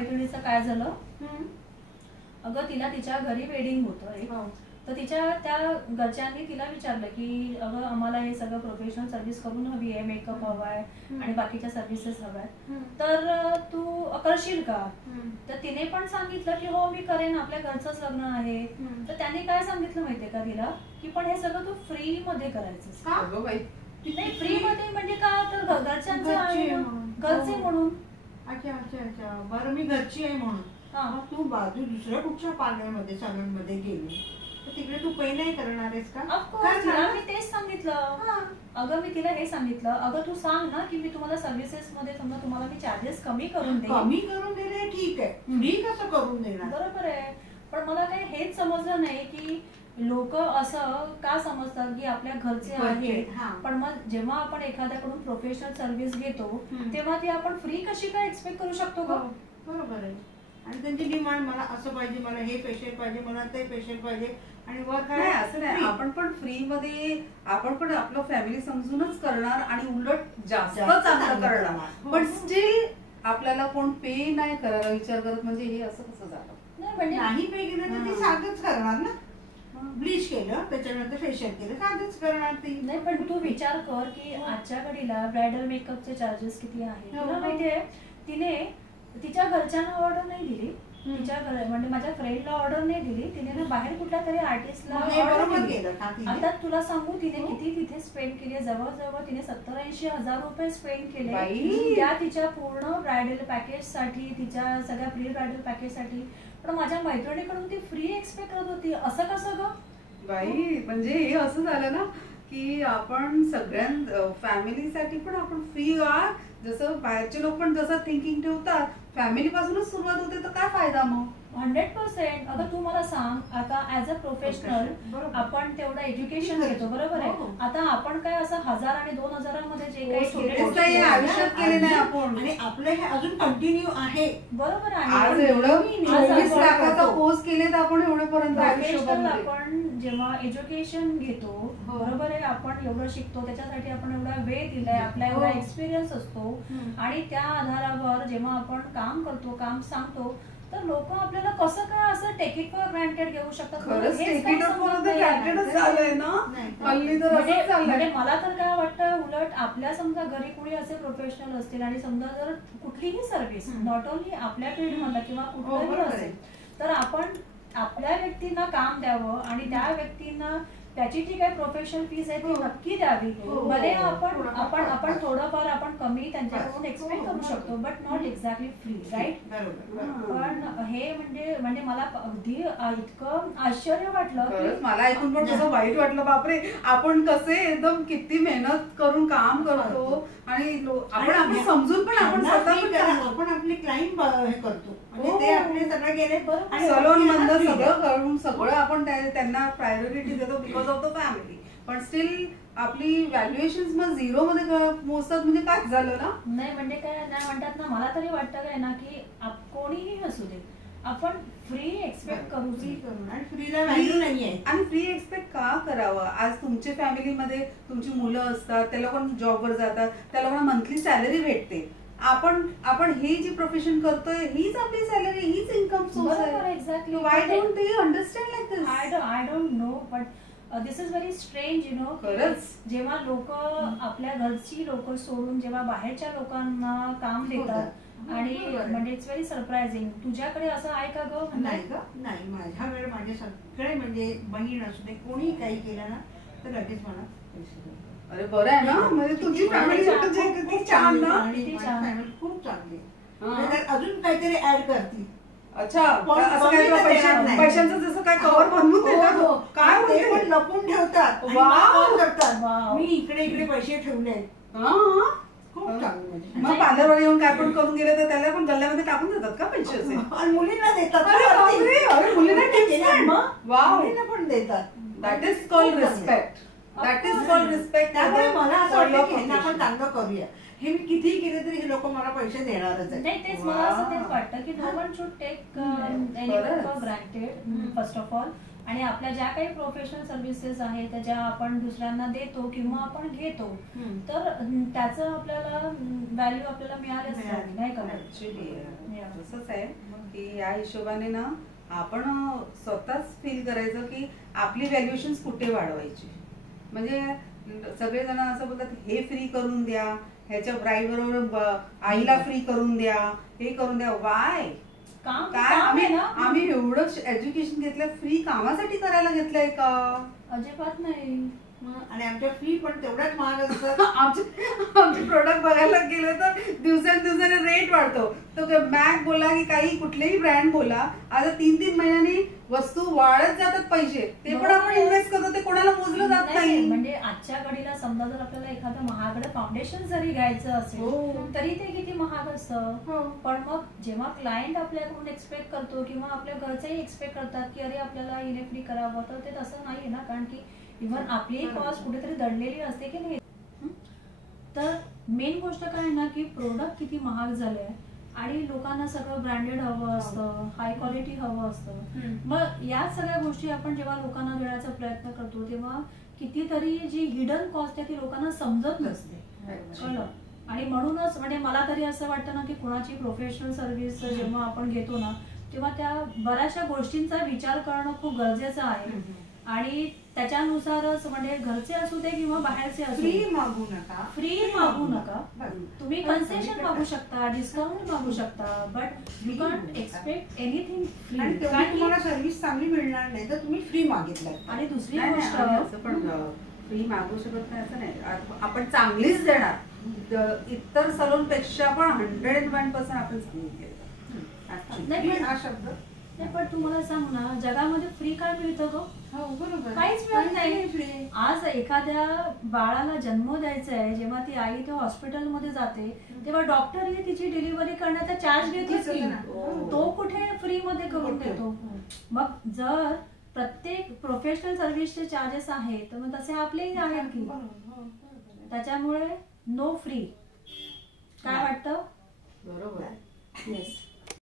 मैत्रिणीचं काय झालं, अगं तिला तिच्या घरी वेडिंग होतं एक, तर तिच्या त्या घरच्यांनी तिला विचारलं की अगं आम्हाला हे सगळं प्रोफेशनल सर्व्हिस करून हवी आहे, मेकअप हवाय आणि बाकीच्या सर्व्हिसेस हव्यात, तर तू करशील का? तर तिने पण सांगितलं की हो मी करेन, आपल्या घरचंच लग्न आहे. तर त्याने काय सांगितलं माहितीये का तिला, की पण हे सगळं तू फ्री मध्ये करायचं. नाही फ्री मध्ये म्हणजे का, तर घरच्यांचं आहे, घरचे म्हणून. अच्छा अच्छा अच्छा, बरं मी घरची आहे म्हणून. तू बाजू दुसऱ्या कुठच्या पार्लरमध्ये सलून मध्ये गेली तर तिकडे तू पे नाही करणार आहेस का? ऑफकोर्स, तिला मी तेच सांगितलं. अगं मी तिला हे सांगितलं, अगं तू सांग ना की मी तुम्हाला सर्व्हिसेस मध्ये समजा तुम्हाला मी चार्जेस कमी करून देईन. कमी करून दिले ठीक आहे, फ्री कसं करून देणार? बरोबर आहे, पण मला काही हेच समजलं नाही की लोक असं का समजतात की आपल्या घरचे आहेत, पण मग जेव्हा आपण एखाद्याकडून प्रोफेशनल सर्व्हिस घेतो तेव्हा ती आपण फ्री कशी काय एक्सपेक्ट करू शकतो का? बरोबर आहे. आणि त्यांची डिमांड मला असं पाहिजे, मला हे फेशियल पाहिजे, मला ते फेशियल पाहिजे, आणि वर काय असं नाही. आपण पण फ्री मध्ये आपण पण आपलं फॅमिली समजूनच करणार आणि उलट जास्त चांगलं करणार, पण स्टील आपल्याला कोण पे नाही करायला विचार करत, म्हणजे हे असं कसं झालं? नाही पे केलं तर ती साधच करणार ना, ब्लीच केलं त्याच्यानंतर फेशियल केलं, साधच करणार ती. नाही पण तू विचार कर की आजच्या घडीला ब्रायडल मेकअपचे चार्जेस किती आहेत. तुला माहितीये तिने तिच्या घरच्यांना ऑर्डर नाही दिली, तिच्या म्हणजे माझ्या फ्रेंडला ऑर्डर नाही दिली, तिने ना बाहेर कुठल्या तरी आर्टिस्टला ऑर्डर दिली. आता तुला सांगू तिने किती तिथे स्पेंड केली, जवळजवळ तिने 70-80 हजार रुपये स्पेंड केले त्या तिच्या पूर्ण ब्रायडल पॅकेज साठी, तिच्या सगळ्या प्री ब्रायडल पॅकेज साठी. पण माझ्या मैत्रिणीकडून ती फ्री एक्सपेक्ट करत होती, असं कसं ग बाई? म्हणजे हे असं झालं ना की आपण सगळ्या फॅमिलीसाठी पण आपण फ्री आहात, जसं बाहेरचे लोक पण जसं थिंकिंग ठेवतात फॅमिली पासूनच सुरुवात होते, तर काय फायदा मग? 100%. अगं तू मला सांग, आता ऍज अ प्रोफेशनल आपण तेवढं एज्युकेशन घेतो, बरोबर आहे. आता आपण काय असं 1000 आणि 2000 मध्ये जे काही आयुष्यात केले नाही आपण, आणि आपलं हे अजून कंटिन्यू आहे. बरोबर आहे. आज एवढं 24 लाखाचा कोर्स केले तर आपण एवढेपर्यंत आपण जेव्हा एज्युकेशन घेतो, बरोबर आहे, आपण एवढं शिकतो, त्याच्यासाठी आपण एवढा वेळ दिलाय, आपला एवढा एक्सपिरियन्स असतो, आणि त्या आधारावर जेव्हा आपण काम करतो, काम सांगतो, तर लोक आपल्याला कसं काय असं टेक इट फॉर ग्रँटेड घेऊ शकतात? म्हणजे मला तर काय वाटतं, उलट आपल्या समजा घरी कुणी असे प्रोफेशनल असतील आणि समजा जर कुठलीही सर्व्हिस नॉट ओनली आपल्या फील्ड मध्ये किंवा कुठलंही असेल, तर आपण आपल्या व्यक्तींना काम द्यावं आणि त्या व्यक्तींना त्याची जी काही प्रोफेशनल फीस आहे ती नक्की द्यावी. भले आपण थोडंफार आपण कमी त्यांच्याकडून एक्सपेक्ट करू शकतो, but not exactly free, right? पण हे म्हणजे मला अगदी इतकं आश्चर्य वाटलं, मला ऐकून पण कसं वाईट वाटलं. बापरे, आपण कसे एकदम किती मेहनत करून काम करतो आणि आपण समजून पण आपण आपली क्लाइंट हे करतो, ते आपले सगळं गेले सलोन बंद सगळं करून सगळं आपण त्यांना प्रायोरिटी देतो बिकॉज ऑफ द फॅमिली, पण स्टील आपली व्हॅल्युएशन मग झिरो मध्ये मोजतात, म्हणजे काय झालं ना? नाही म्हणजे काय नाही म्हणतात ना, मला तरी वाटतं काय ना की कोणीही असू दे आपण फ्री एक्सपेक्ट करू, आणि फ्रीला व्हॅल्यू नाहीये. आणि फ्री एक्सपेक्ट का करावं? आज तुमच्या फॅमिलीमध्ये तुमची मुलं असतात, त्या लोकांना जॉबवर जातात, त्या लोकांना मंथली सॅलरी भेटते, आपण हे जे प्रोफेशन करतोय हीच आपली सॅलरी, हीच इन्कम सोर्स आहे. Exactly. Why don't they understand like this? I don't know, but this is very strange, you know. खरंच जेव्हा लोक आपल्या घरची लोक सोडून जेव्हा बाहेरच्या लोकांना काम देतात, आणि म्हणजे इट्स व्हेरी सरप्राइझिंग. तुझ्याकडे असं आहे का ग? नाही ग, नाही. माझ्याकडे माझे सगळे म्हणजे बहीण असू दे कोणी काही केलं ना तर लगेच मला पैसे देतात. अरे बरं आहे ना, म्हणजे तुझी फॅमिली खूप छान ना, फॅमिली खूप चांगली. अजून काहीतरी ऍड करतील. अच्छा, पैशांचं जसं काय कव्हर बनवून देतात, काय ते पण लपून ठेवतात, करतात. मी इकडे इकडे पैसे ठेवले. खूप चांगलं. मग पार्लरवर येऊन काय पण करून गेले तर त्याला पण गल्ल्यामध्ये टाकून देतात का पैसे असे? आणि मुलींना देतात, मुलींना पण देतात. That is called respect. That is called respect. त्यामुळे मला असं वाटतं की आपण चांगलं करूया. हे मी कितीही केले तरी हे लोक मला पैसे देणारच आहेत. नाही, तेच मला असं तेच वाटतं की no one should take anyone for granted first of all. आणि आपल्या ज्या काही प्रोफेशनल सर्व्हिसेस आहेत ज्या आपण दुसऱ्यांना देतो किंवा आपण घेतो तर त्याचं आपल्याला व्हॅल्यू आपल्याला मिळालेच नाही का. ऍक्च्युली तसंच आहे की या हिशोबाने ना आपण स्वतःच फील करायचं की आपली व्हॅल्युएशन कुठे वाढवायची. म्हणजे सगळेजण असं बोलतात हे फ्री करून द्या, ह्याच्या ब्राईड बरोबर आईला फ्री करून द्या, हे करून द्या. वाय काय आम्ही एवढं एज्युकेशन घेतलं फ्री कामासाठी करायला घेतलंय का? अजिबात नाही. आणि आमच्या फी पण तेवढ्याच महाग असतात. आमचे प्रोडक्ट बघायला गेलं तर दिवसांदिवसाने रेट वाढतो. तर मॅक बोला की काही कुठलेही ब्रँड बोला, आता 3-3 महिन्यांनी वस्तू वाढत जातात पैसे, ते पण आपण इन्व्हेस्ट करतो, ते कोणाला मोजलं जात नाही. म्हणजे आजच्या घडीला समजा जर आपल्याला एखादं महागडं फाउंडेशन जरी घ्यायचं असेल तरी ते किती महाग असतं. पण मग जेव्हा क्लायंट आपल्याकडून एक्सपेक्ट करतो किंवा आपल्या घरचेही एक्सपेक्ट करतात की अरे आपल्याला हिने फ्री करावं, तर ते तसं नाहीये ना. कारण की इव्हन आपली कॉस्ट कुठेतरी दडलेली असते की नाही. तर मेन गोष्ट काय ना की प्रोडक्ट किती महाग झाले आणि लोकांना सगळं ब्रँडेड हवं असतं, हाय क्वालिटी हवं असतं. मग या सगळ्या गोष्टी आपण जेव्हा लोकांना देण्याचा प्रयत्न करतो तेव्हा कितीतरी जी हिडन कॉस्ट आहे ती लोकांना समजत नसते. कळलं. आणि म्हणूनच म्हणजे मला तरी असं वाटतं ना की कोणाची प्रोफेशनल सर्व्हिस जेव्हा आपण घेतो ना तेव्हा त्या बऱ्याचशा गोष्टींचा विचार करणं खूप गरजेचं आहे. आणि त्याच्यानुसारच म्हणजे घरचे असू दे किंवा बाहेरचे असू दे, फ्री मागू नका. फ्री मागू नका. तुम्ही कन्सेशन मागू शकता, डिस्काउंट मागू शकता, but you can't expect anything free. कारण तुम्हाला सर्व्हिस चांगली मिळणार नाही तर तुम्ही फ्री मागितलं. आणि दुसरी गोष्ट पण फ्री मागू शकत नाही असं नाही, आपण चांगलीच देणार. इतर सलून पेक्षा पण 101% आपण चांगली देणार. हा शब्द नाही. पण तुम्हाला सांग ना जगामध्ये फ्री काय मिळतं गं? बरोबर, काहीच मिळत नाही. आज एखाद्या बाळाला जन्म द्यायचा आहे, जेव्हा ती आई तेव्हा हॉस्पिटलमध्ये जाते तेव्हा डॉक्टरही तिची डिलिव्हरी करण्याचा चार्ज घेतोच की, तो कुठे फ्री मध्ये करून देतो. मग जर प्रत्येक प्रोफेशनल सर्व्हिसचे चार्जेस आहेत तर मग तसे आपलेही आहेत की. त्याच्यामुळे नो फ्री. काय वाटतं? बरोबर. येस.